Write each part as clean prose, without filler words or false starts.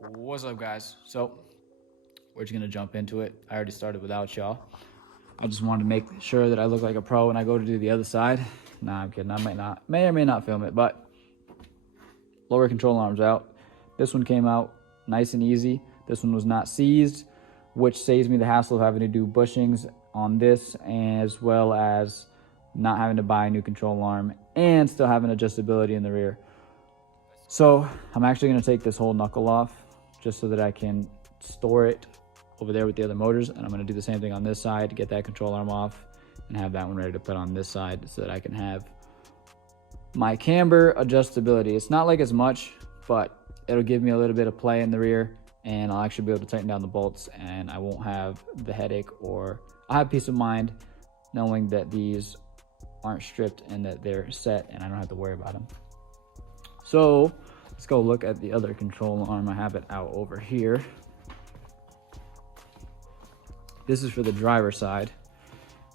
What's up, guys? So we're just gonna jump into it. I already started without y'all. I just wanted to make sure that I look like a pro when I go to do the other side. Nah, I'm kidding. I may or may not film it, but lower control arms out. This one came out nice and easy. This one was not seized, which saves me the hassle of having to do bushings on this, as well as not having to buy a new control arm and still having adjustability in the rear. So I'm actually going to take this whole knuckle off just so that I can store it over there with the other motors, and I'm going to do the same thing on this side to get that control arm off and have that one ready to put on this side so that I can have my camber adjustability. It's not like as much, but it'll give me a little bit of play in the rear, and I'll actually be able to tighten down the bolts, and I won't have the headache, or I'll have peace of mind knowing that these aren't stripped and that they're set and I don't have to worry about them. So let's go look at the other control arm. I have it out over here. This is for the driver's side.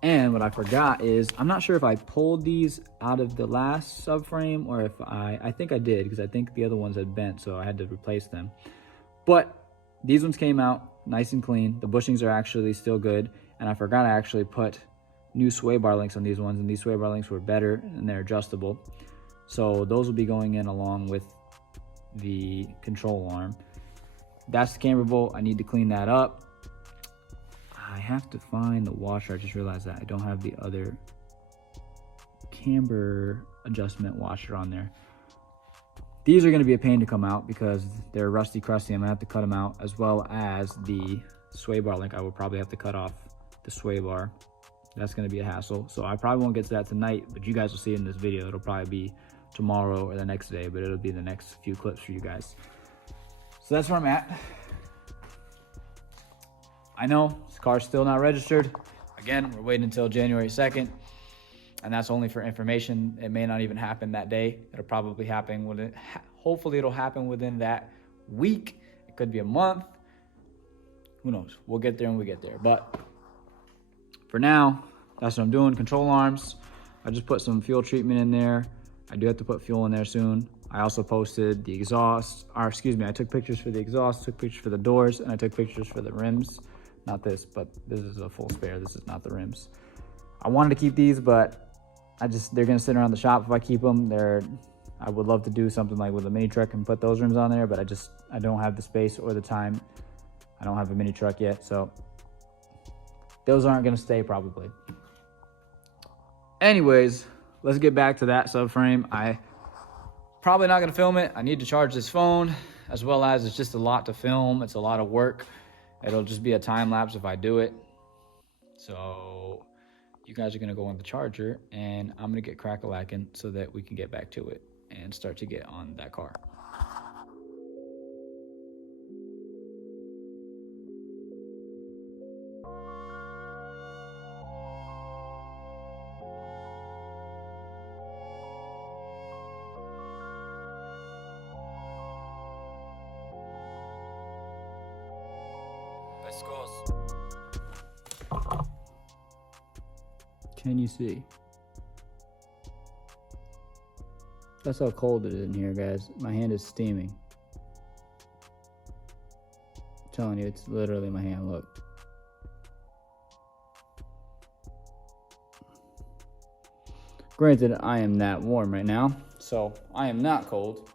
And what I forgot is, I'm not sure if I pulled these out of the last subframe or if I think I did, because I think the other ones had bent, so I had to replace them. But these ones came out nice and clean. The bushings are actually still good. And I forgot I actually put new sway bar links on these ones, and these sway bar links were better and they're adjustable. So those will be going in along with the control arm. That's the camber bolt. I need to clean that up. I have to find the washer. I just realized that I don't have the other camber adjustment washer on there. These are going to be a pain to come out because they're rusty crusty. I'm going to have to cut them out, as well as the sway bar link. I will probably have to cut off the sway bar. That's going to be a hassle. So I probably won't get to that tonight, but you guys will see it in this video. It'll probably be tomorrow or the next day, but it'll be the next few clips for you guys. So that's where I'm at. I know this car's still not registered. Again, we're waiting until January 2nd, and that's only for information. It may not even happen that day. It'll probably happen within, hopefully it'll happen within that week. It could be a month. Who knows? We'll get there when we get there. But for now, that's what I'm doing. Control arms. I just put some fuel treatment in there. I do have to put fuel in there soon. I also posted the exhaust, or excuse me, I took pictures for the exhaust, took pictures for the doors, and I took pictures for the rims. Not this, but this is a full spare. This is not the rims. I wanted to keep these, but they're gonna sit around the shop if I keep them. I would love to do something like with a mini truck and put those rims on there, but I don't have the space or the time. I don't have a mini truck yet, so those aren't gonna stay probably. Anyways, let's get back to that subframe. I probably not gonna film it. I need to charge this phone, as well as it's just a lot to film. It's a lot of work. It'll just be a time lapse if I do it. So you guys are gonna go on the charger, and I'm gonna get crack-a-lacking so that we can get back to it and start to get on that car. Can you see? That's how cold it is in here, guys. My hand is steaming. I'm telling you, it's literally my hand, look. Granted, I am that warm right now, so I am not cold.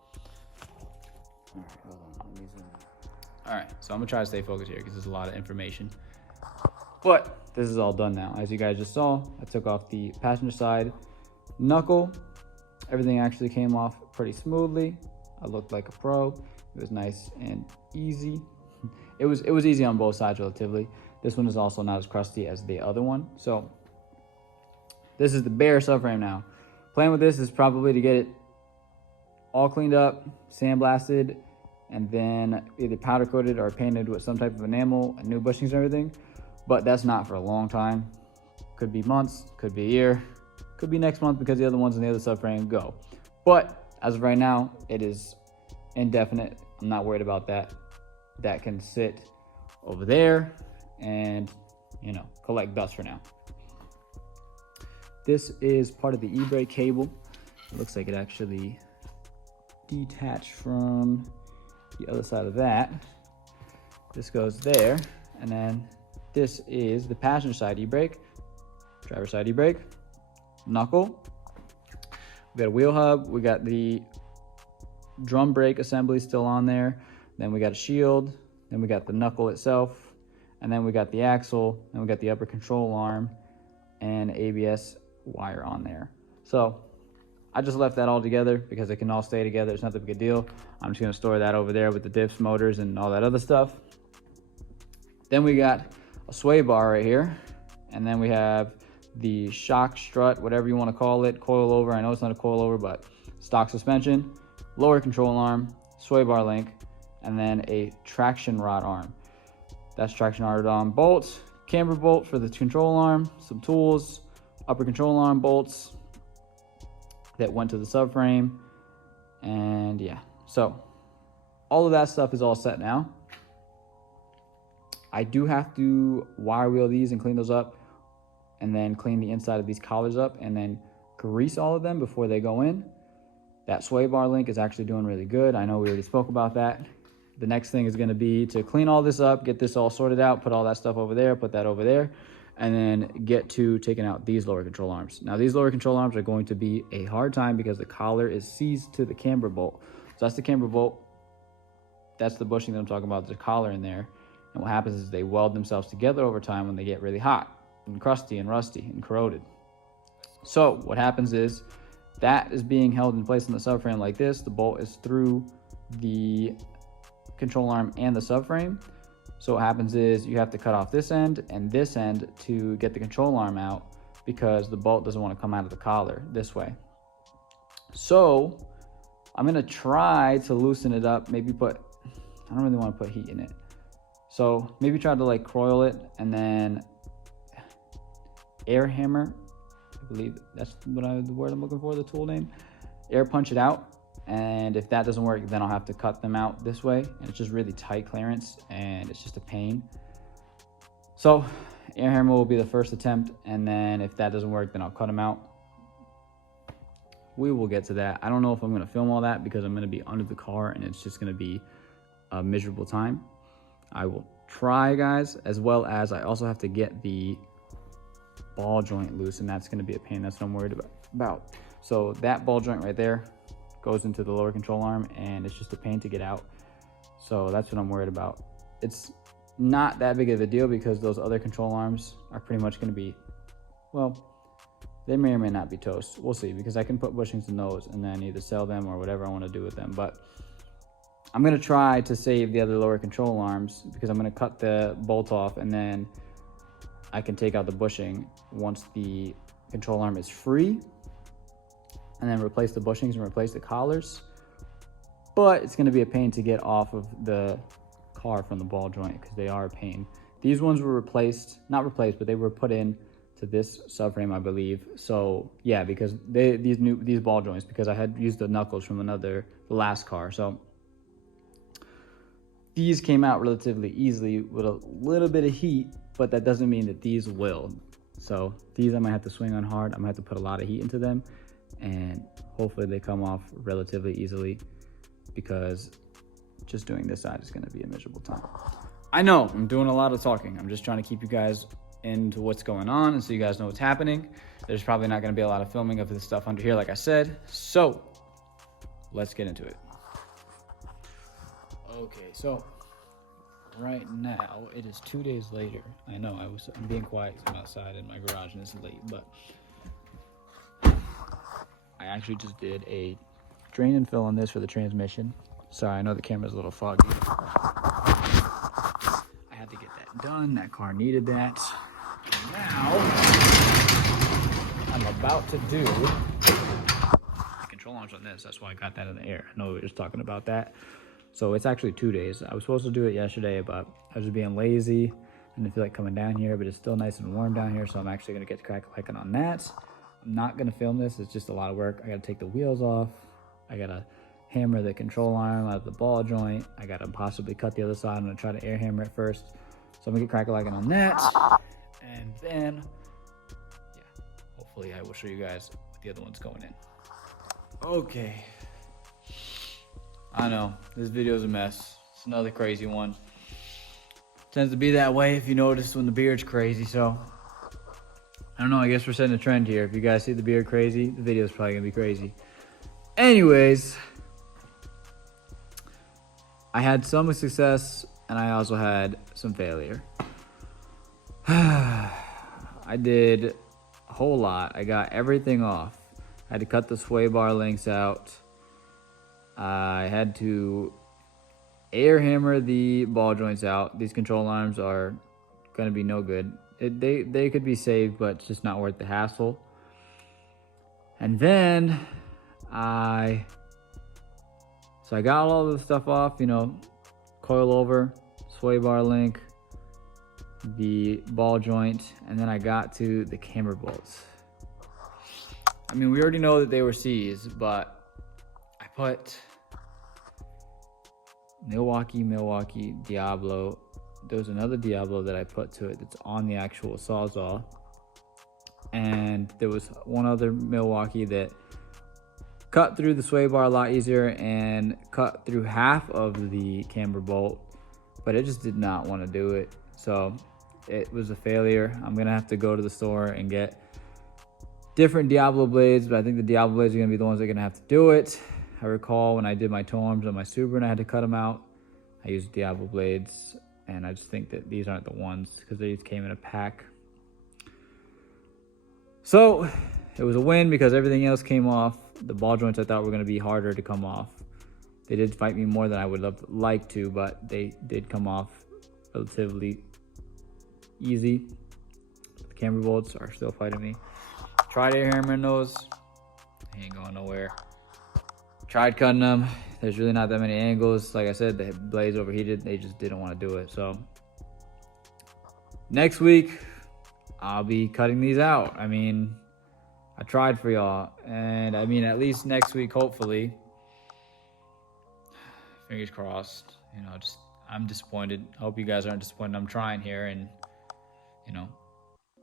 All right, hold on. Let me zoom in. All right, so I'm gonna try to stay focused here because there's a lot of information. But this is all done now. As you guys just saw, I took off the passenger side knuckle. Everything actually came off pretty smoothly. I looked like a pro. It was nice and easy. It was easy on both sides relatively. This one is also not as crusty as the other one. So this is the bare subframe now. Plan with this is probably to get it all cleaned up, sandblasted, and then either powder coated or painted with some type of enamel and new bushings and everything. But that's not for a long time. Could be months, could be a year, could be next month because the other ones in the other subframe go. But as of right now, it is indefinite. I'm not worried about that. That can sit over there and, you know, collect dust for now. This is part of the e-brake cable. It looks like it actually detached from the other side of that. This goes there, and then this is the passenger side e-brake, driver side e-brake, knuckle. We got a wheel hub, we got the drum brake assembly still on there, then we got a shield, then we got the knuckle itself, and then we got the axle, and we got the upper control arm and ABS wire on there. So I just left that all together because it can all stay together. It's not that big a deal. I'm just gonna store that over there with the diffs, motors, and all that other stuff. Then we got a sway bar right here, and then we have the shock strut, whatever you want to call it, coilover. I know it's not a coilover, but stock suspension, lower control arm, sway bar link, and then a traction rod arm. That's traction rod arm bolts, camber bolt for the control arm, some tools, upper control arm bolts that went to the subframe, and yeah. So all of that stuff is all set now. I do have to wire wheel these and clean those up, and then clean the inside of these collars up, and then grease all of them before they go in. That sway bar link is actually doing really good. I know we already spoke about that. The next thing is going to be to clean all this up, get this all sorted out, put all that stuff over there, put that over there, and then get to taking out these lower control arms. Now, these lower control arms are going to be a hard time because the collar is seized to the camber bolt. So that's the camber bolt. That's the bushing that I'm talking about, the collar in there. And what happens is they weld themselves together over time when they get really hot and crusty and rusty and corroded. So what happens is that is being held in place in the subframe like this. The bolt is through the control arm and the subframe. So what happens is you have to cut off this end and this end to get the control arm out because the bolt doesn't want to come out of the collar this way. So I'm going to try to loosen it up, maybe I don't really want to put heat in it. So maybe try to like coil it and then air hammer, I believe that's the word I'm looking for, the tool name. Air punch it out, and if that doesn't work, then I'll have to cut them out this way, and it's just really tight clearance, and it's just a pain. So air hammer will be the first attempt, and then if that doesn't work, then I'll cut them out. We will get to that. I don't know if I'm going to film all that because I'm going to be under the car, and it's just going to be a miserable time. I will try, guys, as well as I also have to get the ball joint loose, and that's going to be a pain. That's what I'm worried about. So that ball joint right there goes into the lower control arm, and it's just a pain to get out. So that's what I'm worried about. It's not that big of a deal because those other control arms are pretty much going to be, well, they may or may not be toast. We'll see, because I can put bushings in those and then either sell them or whatever I want to do with them. But I'm going to try to save the other lower control arms because I'm going to cut the bolt off, and then I can take out the bushing once the control arm is free, and then replace the bushings and replace the collars. But it's going to be a pain to get off of the car from the ball joint because they are a pain. These ones were not replaced, but they were put in to this subframe, I believe. So yeah, because these ball joints, because I had used the knuckles from the last car. So these came out relatively easily with a little bit of heat, but that doesn't mean that these will. So these I might have to swing on hard. I might have to put a lot of heat into them, and hopefully they come off relatively easily because just doing this side is going to be a miserable time. I know I'm doing a lot of talking. I'm just trying to keep you guys into what's going on and so you guys know what's happening. There's probably not going to be a lot of filming of this stuff under here, like I said. So let's get into it. Okay, so right now it is 2 days later. I know I'm being quiet because I'm outside in my garage and it's late, but I actually just did a drain and fill on this for the transmission. Sorry, I know the camera's a little foggy. I had to get that done. That car needed that. And now I'm about to do the control arms on this. That's why I got that in the air. I know we were just talking about that. So it's actually 2 days. I was supposed to do it yesterday, but I was just being lazy. I didn't feel like coming down here, but it's still nice and warm down here, so I'm actually going to get cracking on that. I'm not going to film this. It's just a lot of work. I got to take the wheels off. I got to hammer the control arm out of the ball joint. I got to possibly cut the other side. I'm going to try to air hammer it first. So I'm going to get cracking on that. And then, yeah, hopefully I will show you guys what the other one's going in. Okay. I know, this video is a mess. It's another crazy one. Tends to be that way if you notice when the beard's crazy, so. I don't know, I guess we're setting a trend here. If you guys see the beard crazy, the video's probably gonna be crazy. Anyways, I had some success and I also had some failure. I did a whole lot. I got everything off. I had to cut the sway bar links out. I had to air hammer the ball joints out. These control arms are gonna be no good. They could be saved, but it's just not worth the hassle. And then I got all the stuff off, you know, coil over, sway bar link, the ball joint, and then I got to the camber bolts. I mean, we already know that they were C's, but I put Milwaukee, Diablo. There was another Diablo that I put to it that's on the actual Sawzall. And there was one other Milwaukee that cut through the sway bar a lot easier and cut through half of the camber bolt, but it just did not want to do it. So it was a failure. I'm gonna have to go to the store and get different Diablo blades, but I think the Diablo blades are gonna be the ones that are gonna have to do it. I recall when I did my toe arms on my Subaru and I had to cut them out, I used Diablo blades, and I just think that these aren't the ones because these came in a pack. So it was a win because everything else came off. The ball joints I thought were gonna be harder to come off. They did fight me more than I would have liked to, but they did come off relatively easy. The camber bolts are still fighting me. Tried air hammering those, they ain't going nowhere. Tried cutting them, there's really not that many angles. Like I said, the blades overheated, they just didn't want to do it. So next week, I'll be cutting these out. I mean, I tried for y'all, and I mean, at least next week, hopefully, fingers crossed, you know, just, I'm disappointed. I hope you guys aren't disappointed. I'm trying here and, you know,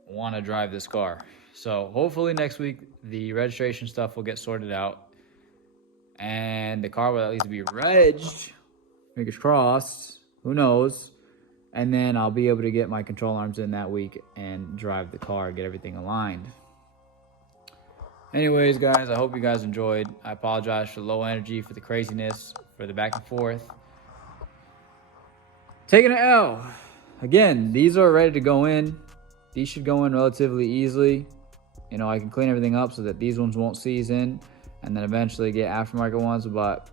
want to drive this car. So hopefully next week, the registration stuff will get sorted out and the car will at least be regged, fingers crossed, who knows. And then I'll be able to get my control arms in that week and drive the car, get everything aligned. Anyways, guys, I hope you guys enjoyed. I apologize for the low energy, for the craziness, for the back and forth. Taking an L. Again, these are ready to go in. These should go in relatively easily. You know, I can clean everything up so that these ones won't seize in and then eventually get aftermarket ones, but